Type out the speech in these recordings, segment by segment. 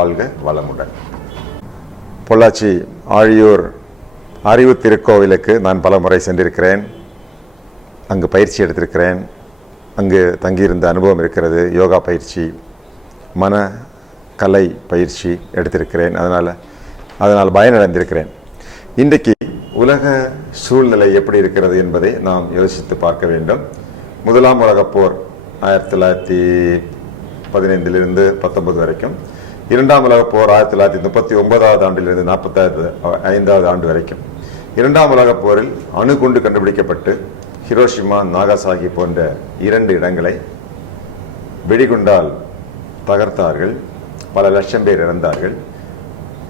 வாழ்க வளமுடன். பொள்ளாச்சி ஆழியூர் அறிவு திருக்கோவிலுக்கு நான் பல முறை சென்றிருக்கிறேன். அங்கு பயிற்சி எடுத்திருக்கிறேன். அங்கு தங்கியிருந்த அனுபவம் இருக்கிறது. யோகா பயிற்சி மன கலை பயிற்சி எடுத்திருக்கிறேன். அதனால் அதனால் பயனடைந்திருக்கிறேன். இன்றைக்கு உலக சூழ்நிலை எப்படி இருக்கிறது என்பதை நாம் யோசித்து பார்க்க வேண்டும். முதலாம் உலகப் போர் ஆயிரத்தி தொள்ளாயிரத்தி பதினைந்திலிருந்து பத்தொன்பது வரைக்கும் இரண்டாம் உலக போர் ஆயிரத்தி தொள்ளாயிரத்தி முப்பத்தி ஒன்பதாவது ஆண்டிலிருந்து நாற்பத்தாறு ஐந்தாவது ஆண்டு வரைக்கும். இரண்டாம் உலகப் போரில் அணுகுண்டு கண்டுபிடிக்கப்பட்டு ஹிரோஷிமா நாகாசாகி போன்ற இரண்டு இடங்களை வெடிகுண்டால் தகர்த்தார்கள். பல லட்சம் பேர் இறந்தார்கள்.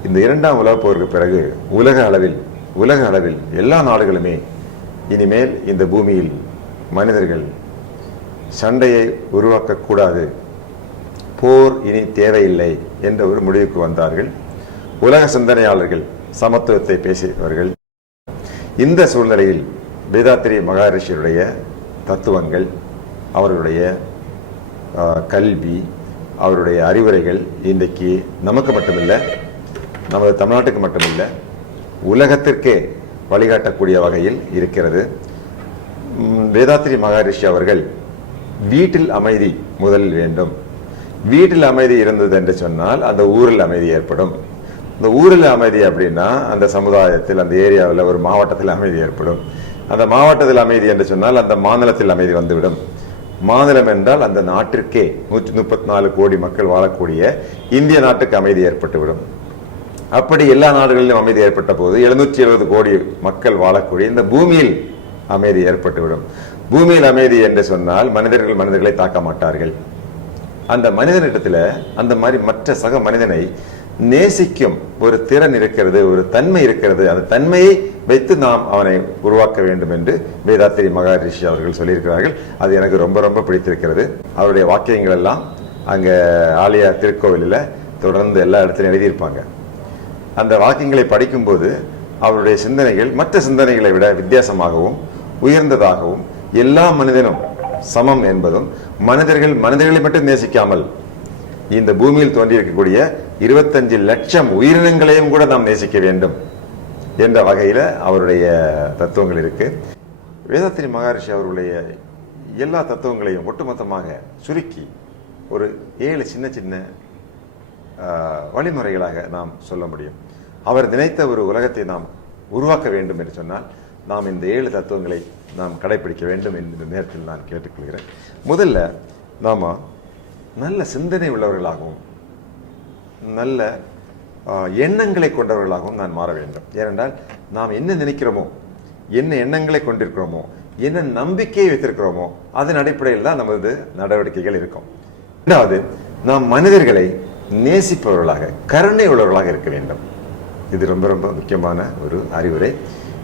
இந்த இரண்டாம் உலகப் போருக்கு பிறகு உலக அளவில் உலக அளவில் எல்லா நாடுகளுமே இனிமேல் இந்த பூமியில் மனிதர்கள் சண்டையை உருவாக்கக்கூடாது போர் இனி தேவையில்லை என்ற ஒரு முடிவுக்கு வந்தார்கள். உலக சிந்தனையாளர்கள் சமத்துவத்தை பேசியவர்கள். இந்த சூழ்நிலையில் வேதாத்திரி மகாரிஷியுடைய தத்துவங்கள் அவர்களுடைய கல்வி அவருடைய அறிவுரைகள் இன்றைக்கு நமக்கு மட்டுமில்லை நமது தமிழ்நாட்டுக்கு மட்டுமில்லை உலகத்திற்கே வழிகாட்டக்கூடிய வகையில் இருக்கிறது. வேதாத்திரி மகாரிஷி அவர்கள் வீட்டில் அமைதி முதலில் வேண்டும். வீட்டில் அமைதி இருந்தது என்று சொன்னால் அந்த ஊரில் அமைதி ஏற்படும். இந்த ஊரில் அமைதி அப்படின்னா அந்த சமுதாயத்தில் அந்த ஏரியாவில் ஒரு மாவட்டத்தில் அமைதி ஏற்படும். அந்த மாவட்டத்தில் அமைதி என்று சொன்னால் அந்த மாநிலத்தில் அமைதி வந்துவிடும். மாநிலம் என்றால் அந்த நாட்டிற்கே நூற்றி முப்பத்தி நாலு கோடி மக்கள் வாழக்கூடிய இந்திய நாட்டுக்கு அமைதி ஏற்பட்டுவிடும். அப்படி எல்லா நாடுகளிலும் அமைதி ஏற்பட்ட போது எழுநூற்றி எழுபது கோடி மக்கள் வாழக்கூடிய இந்த பூமியில் அமைதி ஏற்பட்டுவிடும். பூமியில் அமைதி என்று சொன்னால் மனிதர்கள் மனிதர்களை தாக்க மாட்டார்கள். அந்த மனிதனிடத்துல அந்த மாதிரி மற்ற சக மனிதனை நேசிக்கும் ஒரு திறன் இருக்கிறது ஒரு தன்மை இருக்கிறது. அந்த தன்மையை வைத்து நாம் அவனை உருவாக்க வேண்டும் என்று வேதாத்திரி மகாரிஷி அவர்கள் சொல்லியிருக்கிறார்கள். அது எனக்கு ரொம்ப ரொம்ப பிடித்திருக்கிறது. அவருடைய வாக்கியங்கள் எல்லாம் அங்க ஆலயா திருக்கோவிலில் தொடர்ந்து எல்லா இடத்துலையும் எழுதியிருப்பாங்க. அந்த வாக்கியங்களை படிக்கும்போது அவருடைய சிந்தனைகள் மற்ற சிந்தனைகளை விட வித்தியாசமாகவும் உயர்ந்ததாகவும் எல்லா மனிதனும் சமம் என்பதும் மனிதர்கள் மனிதர்களை மட்டும் நேசிக்காமல் இந்த பூமியில் தோன்றியிருக்கக்கூடிய இருபத்தஞ்சு லட்சம் உயிரினங்களையும் கூட நாம் நேசிக்க வேண்டும் என்ற வகையில் அவருடைய தத்துவங்கள் இருக்கு. வேதாத்திரி மகாரிஷி அவருடைய எல்லா தத்துவங்களையும் ஒட்டுமொத்தமாக சுருக்கி ஒரு ஏழு சின்ன சின்ன ஆஹ், வழிமுறைகளாக நாம் சொல்ல முடியும். அவர் நினைத்த ஒரு உலகத்தை நாம் உருவாக்க வேண்டும் என்று சொன்னால் நாம் இந்த ஏழு தத்துவங்களை நாம் கடைபிடிக்க வேண்டும் என்ற நேரத்தில் நான் கேட்டுக்கொள்கிறேன். முதல்ல நாம் நல்ல சிந்தனை உள்ளவர்களாகவும் நல்ல எண்ணங்களை கொண்டவர்களாகவும் நான் மாற வேண்டும். ஏனென்றால் நாம் என்ன நினைக்கிறோமோ என்ன எண்ணங்களை கொண்டிருக்கிறோமோ என்ன நம்பிக்கையை வைத்திருக்கிறோமோ அதன் அடிப்படையில் தான் நமது நடவடிக்கைகள் இருக்கும். இரண்டாவது நாம் மனிதர்களை நேசிப்பவர்களாக கருணை உள்ளவர்களாக இருக்க வேண்டும். இது ரொம்ப ரொம்ப முக்கியமான ஒரு அறிவுரை.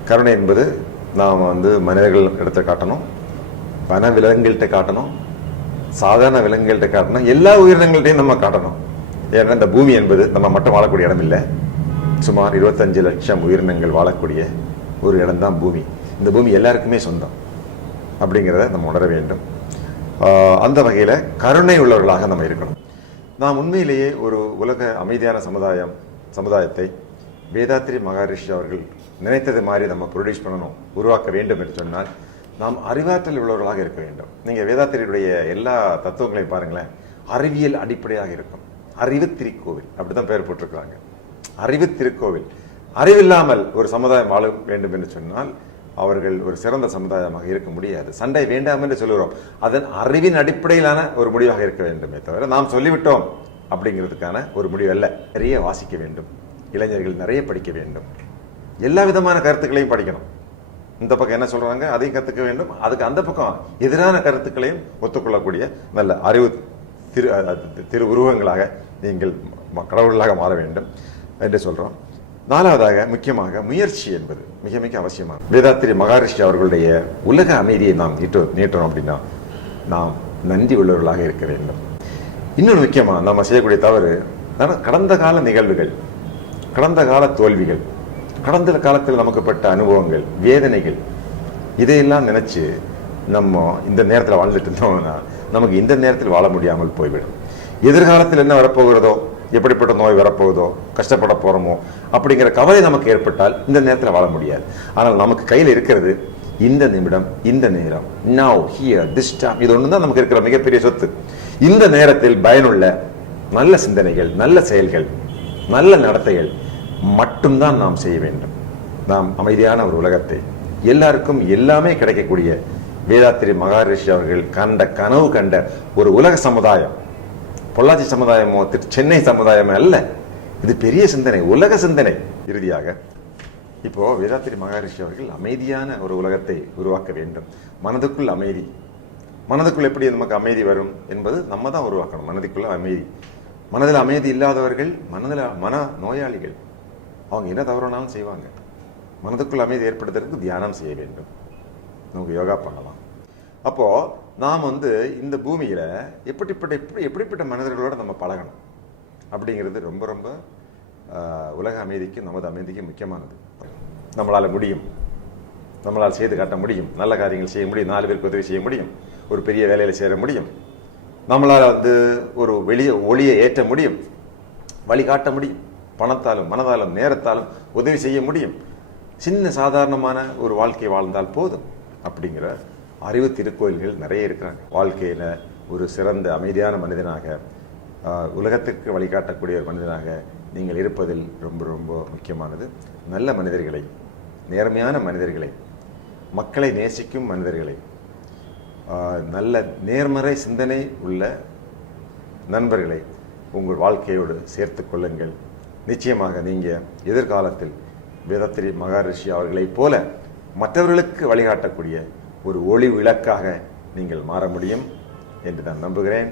கருணை என்பது நாம் வந்து மனிதர்கள் இடத்தை காட்டணும். வன விலங்குகள்கிட்ட காட்டணும். சாதாரண விலங்குகள்கிட்ட காட்டணும். எல்லா உயிரினங்கள்ட்டையும் நம்ம காட்டணும். ஏன்னா இந்த பூமி என்பது நம்ம மட்டும் வாழக்கூடிய இடம் இல்லை சுமார் இருபத்தஞ்சு லட்சம் உயிரினங்கள் வாழக்கூடிய ஒரு இடம்தான் பூமி. இந்த பூமி எல்லாருக்குமே சொந்தம். அப்படிங்கிறத நம்ம உணர வேண்டும். அந்த வகையில் கருணை உள்ளவர்களாக நம்ம இருக்கணும். நாம் உண்மையிலேயே ஒரு உலக அமைதியான சமுதாயம் சமுதாயத்தை வேதாத்ரி மகாரிஷி அவர்கள் நினைத்தது மாதிரி நம்ம ப்ரொடியூஸ் பண்ணணும் உருவாக்க வேண்டும் என்று சொன்னால் நாம் அறிவாற்றல் உள்ளவர்களாக இருக்க வேண்டும். நீங்கள் வேதாத்திரியுடைய எல்லா தத்துவங்களையும் பாருங்களேன். அறிவியல் அடிப்படையாக இருக்கும். அறிவு திருக்கோவில் அப்படிதான் பெயர் போட்டிருக்கிறாங்க. அறிவு திருக்கோவில். அறிவில்லாமல் ஒரு சமுதாயம் வாழ வேண்டும் என்று சொன்னால் அவர்கள் ஒரு சிறந்த சமுதாயமாக இருக்க முடியாது. சண்டை வேண்டாம் என்று சொல்லுகிறோம். அதன் அறிவின் அடிப்படையிலான ஒரு முடிவாக இருக்க வேண்டுமே தவிர நாம் சொல்லிவிட்டோம் அப்படிங்கிறதுக்கான ஒரு முடிவு அல்ல நிறைய வாசிக்க வேண்டும். இளைஞர்கள் நிறைய படிக்க வேண்டும். எல்லா விதமான கருத்துக்களையும் படிக்கணும். இந்த பக்கம் என்ன சொல்றாங்க? அதையும் கத்துக்க வேண்டும். அதுக்கு அந்த பக்கம் எதிரான கருத்துக்களையும் ஒத்துக்கொள்ளக்கூடிய நல்ல அறிவு திரு திரு உருவங்களாக நீங்கள் கடவுள்களாக கடவுளாக மாற வேண்டும் என்று சொல்றோம். நாலாவதாக முக்கியமாக முயற்சி என்பது மிக மிக அவசியமானது. வேதாத்திரி மகாரிஷி அவர்களுடைய உலக அமைதியை நாம் நீட்டு நீட்டணும் அப்படின்னா நாம் நன்றி உள்ளவர்களாக இருக்க வேண்டும். இன்னொன்று முக்கியமா நம்ம செய்யக்கூடிய தவறு கடந்த கால நிகழ்வுகள். கடந்த கால தோல்விகள் கடந்த காலத்தில் நமக்கு பட்ட அனுபவங்கள் வேதனைகள் இதையெல்லாம் நினைச்சு நம்ம இந்த நேரத்தில் வாழ்ந்துட்டு இருந்தோம்னா நமக்கு இந்த நேரத்தில் வாழ முடியாமல் போய்விடும். எதிர்காலத்தில் என்ன வரப்போகிறதோ எப்படிப்பட்ட நோய் வரப்போகுதோ கஷ்டப்பட போகிறோமோ அப்படிங்கிற கவலை நமக்கு ஏற்பட்டால் இந்த நேரத்தில் வாழ முடியாது. ஆனால் நமக்கு கையில் இருக்கிறது இந்த நிமிடம் இந்த நேரம் நவ் ஹியர் திஸ் டைம் இது ஒன்று தான் நமக்கு இருக்கிற மிகப்பெரிய சொத்து. இந்த நேரத்தில் பயனுள்ள நல்ல சிந்தனைகள் நல்ல செயல்கள் நல்ல நடத்தைகள் மட்டும்தான் நாம் செய்ய வேண்டும். நாம் அமைதியான ஒரு உலகத்தை. எல்லாருக்கும் எல்லாமே கிடைக்கக்கூடிய வேதாத்திரி மகாரிஷி அவர்கள் கண்ட கனவு கண்ட ஒரு உலக சமுதாயம். பொள்ளாச்சி சமுதாயமோ சென்னை சமுதாயமோ அல்ல. இது பெரிய சிந்தனை உலக சிந்தனை. இறுதியாக இப்போ வேதாத்திரி மகாரிஷி அவர்கள் அமைதியான ஒரு உலகத்தை உருவாக்க வேண்டும். மனதுக்குள் அமைதி. மனதுக்குள் எப்படி நமக்கு அமைதி வரும் என்பது நம்ம தான் உருவாக்கணும். மனதுக்குள்ள அமைதி. மனதில் அமைதி இல்லாதவர்கள் மனதில் மன நோயாளிகள் அவங்க என்ன தவறுனாலும் செய்வாங்க. மனதுக்குள் அமைதி ஏற்படுத்துறதுக்கு தியானம் செய்ய வேண்டும். நமக்கு யோகா பண்ணலாம். அப்போது நாம் வந்து இந்த பூமியில் எப்படிப்பட்ட எப்படி எப்படிப்பட்ட மனிதர்களோடு நம்ம பழகணும்? அப்படிங்கிறது ரொம்ப ரொம்ப உலக அமைதிக்கு நமது அமைதிக்கு முக்கியமானது. நம்மளால் முடியும். நம்மளால் செய்து காட்ட முடியும். நல்ல காரியங்கள் செய்ய முடியும். நாலு பேருக்கு உதவி செய்ய முடியும். ஒரு பெரிய வேலையில் சேர முடியும். நம்மளால் வந்து ஒரு வெளியே ஒளியை ஏற்ற முடியும். வழிகாட்ட முடியும். பணத்தாலும் மனதாலும் நேரத்தாலும் உதவி செய்ய முடியும். சின்ன சாதாரணமான ஒரு வாழ்க்கை வாழ்ந்தால் போதும் அப்படிங்கிற அறிவு திருக்கோயில்கள் நிறைய இருக்கிறாங்க. வாழ்க்கையில் ஒரு சிறந்த அமைதியான மனிதனாக உலகத்திற்கு வழிகாட்டக்கூடிய ஒரு மனிதனாக நீங்கள் இருப்பதில் ரொம்ப ரொம்ப முக்கியமானது நல்ல மனிதர்களை நேர்மையான மனிதர்களை மக்களை நேசிக்கும் மனிதர்களை நல்ல நேர்மறை சிந்தனை உள்ள நண்பர்களை உங்கள் வாழ்க்கையோடு சேர்த்து கொள்ளுங்கள். நிச்சயமாக நீங்க எதிர்காலத்தில் வேதத்திரி மகரிஷி அவர்களைப் போல மற்றவர்களுக்கு வழிகாட்டக்கூடிய ஒரு ஒளி விளக்காக நீங்கள் மாற முடியும் என்று நான் நம்புகிறேன்.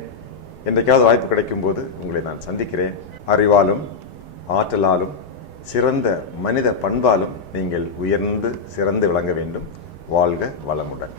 என்றைக்காவது வாய்ப்பு கிடைக்கும் போது உங்களை நான் சந்திக்கிறேன். அறிவாலும் ஆற்றலாலும் சிறந்த மனித பண்பாலும் நீங்கள் உயர்ந்து சிறந்து விளங்க வேண்டும். வாழ்க வளமுடன்.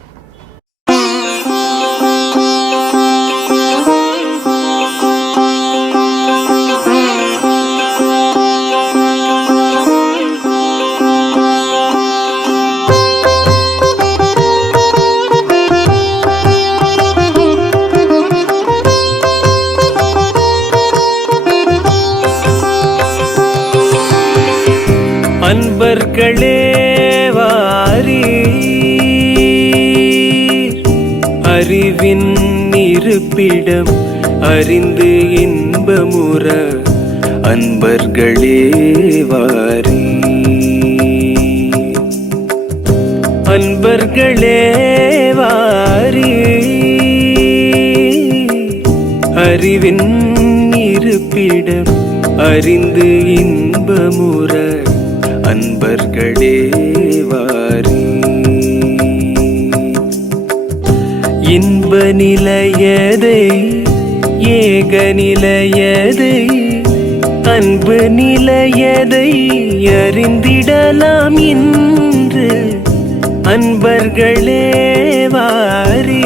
அறிவின் இருப்பிடம் அறிந்து இன்பமுற அன்பர்களே வாரி. அன்பர்களே வாரி. அறிவின் இருப்பிடம் அறிந்து இன்பமுற அன்பர்களே வாரி. இன்ப நிலையதை ஏக நிலையதை அன்பு நிலையதை அறிந்திடலாம் இன்று அன்பர்களே வாரே